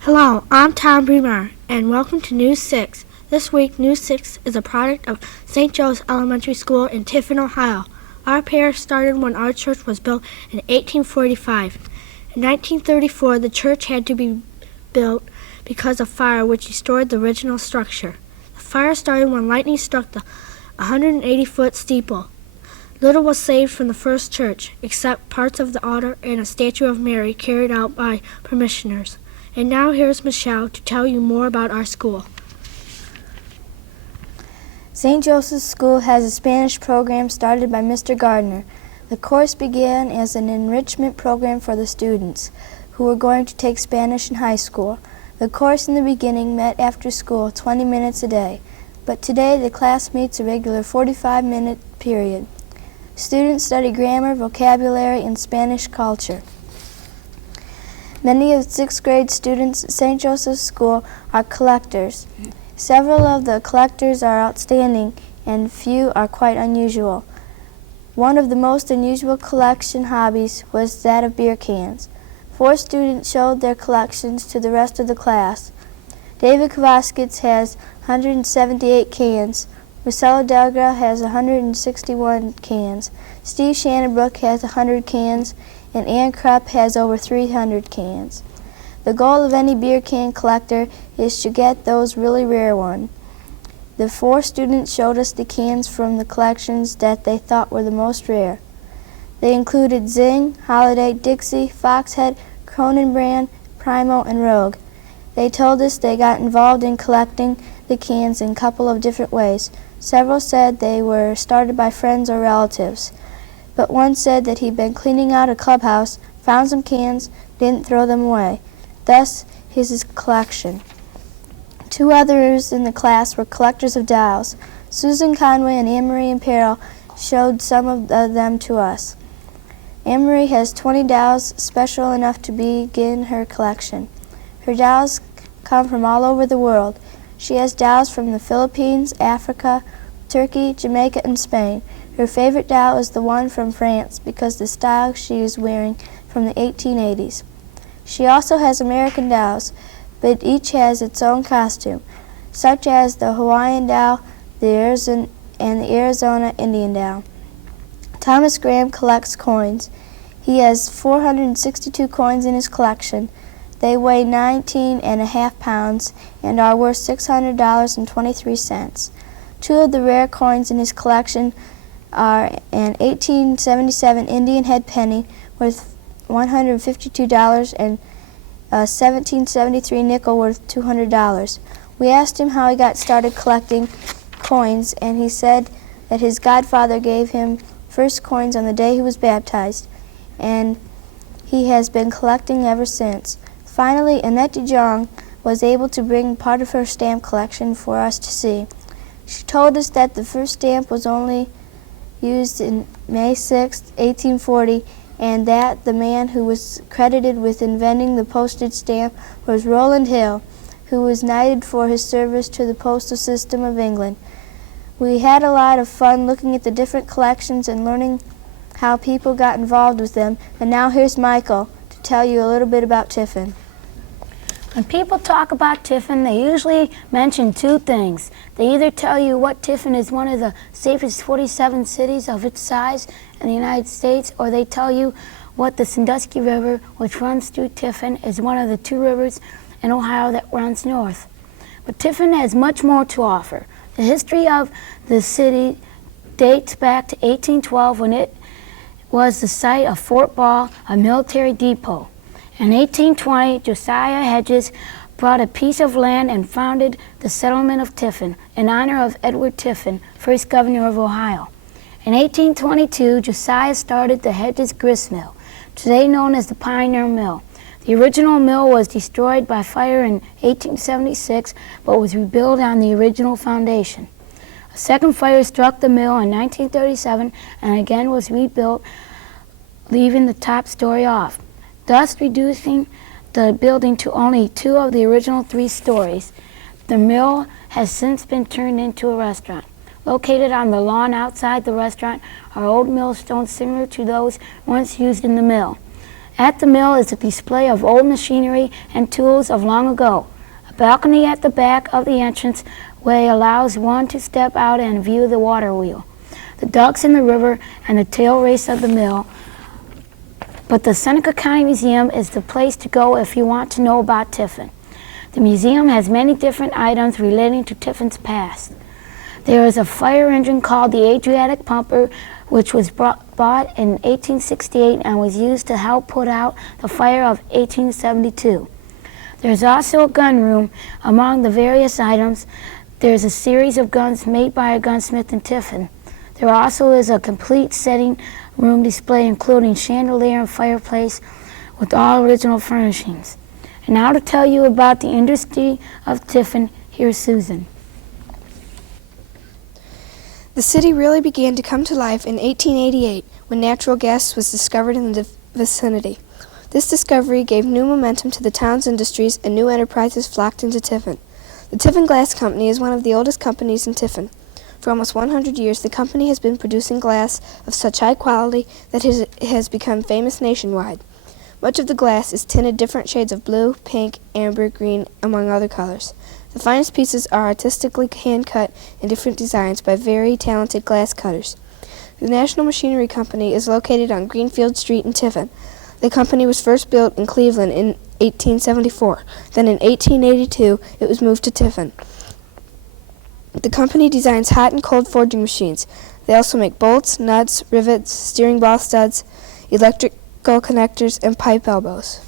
Hello, I'm Tom Bremer, and welcome to News 6. This week, News 6 is a product of St. Joe's Elementary School in Tiffin, Ohio. Our parish started when our church was built in 1845. In 1934, the church had to be built because of fire, which destroyed the original structure. The fire started when lightning struck the 180-foot steeple. Little was saved from the first church, except parts of the altar and a statue of Mary carried out by parishioners. And now here's Michelle to tell you more about our school. St. Joseph's School has a Spanish program started by Mr. Gardner. The course began as an enrichment program for the students who were going to take Spanish in high school. The course in the beginning met after school 20 minutes a day, but today the class meets a regular 45-minute period. Students study grammar, vocabulary, and Spanish culture. Many of the 6th grade students at St. Joseph's School are collectors. Several of the collectors are outstanding, and few are quite unusual. One of the most unusual collection hobbies was that of beer cans. 4 students showed their collections to the rest of the class. David Kovaskitz has 178 cans. Marcelo Delgra has 161 cans. Steve Shannonbrook has 100 cans. And Ann Krupp has over 300 cans. The goal of any beer can collector is to get those really rare ones. The 4 students showed us the cans from the collections that they thought were the most rare. They included Zing, Holiday, Dixie, Foxhead, Cronin Brand, Primo, and Rogue. They told us they got involved in collecting the cans in a couple of different ways. Several said they were started by friends or relatives. But one said that he'd been cleaning out a clubhouse, found some cans, didn't throw them away. Thus, his collection. 2 others in the class were collectors of dolls. Susan Conway and Anne-Marie Imperial showed some of them to us. Anne-Marie has 20 dolls special enough to begin her collection. Her dolls come from all over the world. She has dolls from the Philippines, Africa, Turkey, Jamaica, and Spain. Her favorite doll is the one from France because the style she is wearing from the 1880s. She also has American dolls, but each has its own costume, such as the Hawaiian doll and the Arizona Indian doll. Thomas Graham collects coins. He has 462 coins in his collection. They weigh 19.5 pounds and are worth $600.23. 2 of the rare coins in his collection are an 1877 Indian head penny worth $152 and a 1773 nickel worth $200. We asked him how he got started collecting coins, and he said that his godfather gave him first coins on the day he was baptized, and he has been collecting ever since. Finally, Annette DeJong was able to bring part of her stamp collection for us to see. She told us that the first stamp was only used in May 6, 1840, and that the man who was credited with inventing the postage stamp was Rowland Hill, who was knighted for his service to the postal system of England. We had a lot of fun looking at the different collections and learning how people got involved with them. And now here's Michael to tell you a little bit about Tiffin. When people talk about Tiffin, they usually mention 2 things. They either tell you what Tiffin is one of the safest 47 cities of its size in the United States, or they tell you what the Sandusky River, which runs through Tiffin, is one of the 2 rivers in Ohio that runs north. But Tiffin has much more to offer. The history of the city dates back to 1812 when it was the site of Fort Ball, a military depot. In 1820, Josiah Hedges bought a piece of land and founded the settlement of Tiffin in honor of Edward Tiffin, first governor of Ohio. In 1822, Josiah started the Hedges Grist Mill, today known as the Pioneer Mill. The original mill was destroyed by fire in 1876, but was rebuilt on the original foundation. A second fire struck the mill in 1937 and again was rebuilt, leaving the top story off, thus reducing the building to only 2 of the original 3 stories. The mill has since been turned into a restaurant. Located on the lawn outside the restaurant are old millstones similar to those once used in the mill. At the mill is a display of old machinery and tools of long ago. A balcony at the back of the entranceway allows one to step out and view the water wheel, the ducks in the river, and the tail race of the mill. But the Seneca County Museum is the place to go if you want to know about Tiffin. The museum has many different items relating to Tiffin's past. There is a fire engine called the Adriatic Pumper, which was bought in 1868 and was used to help put out the fire of 1872. There's also a gun room. Among the various items, there's a series of guns made by a gunsmith in Tiffin. There also is a complete setting room display including chandelier and fireplace with all original furnishings. And now to tell you about the industry of Tiffin, here's Susan. The city really began to come to life in 1888 when natural gas was discovered in the vicinity. This discovery gave new momentum to the town's industries and new enterprises flocked into Tiffin. The Tiffin Glass Company is one of the oldest companies in Tiffin. For almost 100 years, the company has been producing glass of such high quality that it has become famous nationwide. Much of the glass is tinted different shades of blue, pink, amber, green, among other colors. The finest pieces are artistically hand-cut in different designs by very talented glass cutters. The National Machinery Company is located on Greenfield Street in Tiffin. The company was first built in Cleveland in 1874. Then in 1882, it was moved to Tiffin. The company designs hot and cold forging machines. They also make bolts, nuts, rivets, steering ball studs, electrical connectors, and pipe elbows.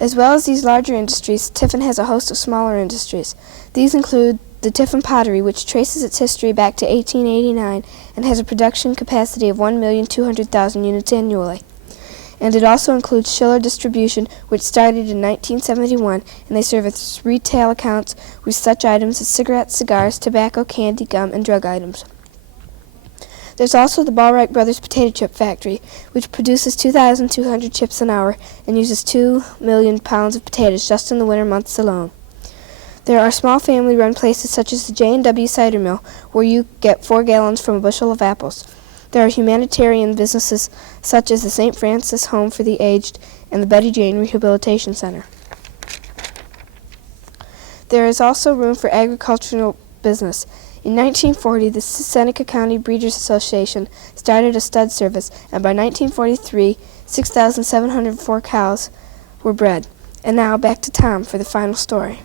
As well as these larger industries, Tiffin has a host of smaller industries. These include the Tiffin Pottery, which traces its history back to 1889 and has a production capacity of 1,200,000 units annually. And it also includes Schiller Distribution, which started in 1971, and they service retail accounts with such items as cigarettes, cigars, tobacco, candy, gum, and drug items. There's also the Ballwright Brothers Potato Chip Factory, which produces 2,200 chips an hour and uses 2 million pounds of potatoes just in the winter months alone. There are small family-run places such as the J&W Cider Mill, where you get 4 gallons from a bushel of apples. There are humanitarian businesses such as the St. Francis Home for the Aged and the Betty Jane Rehabilitation Center. There is also room for agricultural business. In 1940, the Seneca County Breeders Association started a stud service, and by 1943, 6,704 cows were bred. And now, back to Tom for the final story.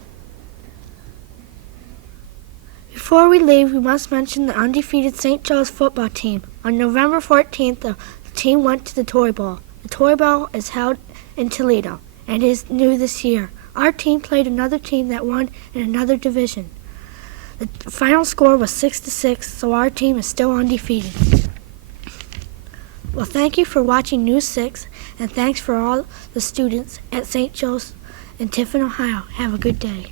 Before we leave, we must mention the undefeated St. Joe's football team. On November 14th, the team went to the Toy Bowl. The Toy Bowl is held in Toledo and is new this year. Our team played another team that won in another division. The final score was 6-6, so our team is still undefeated. Well, thank you for watching News 6, and thanks for all the students at St. Joe's in Tiffin, Ohio. Have a good day.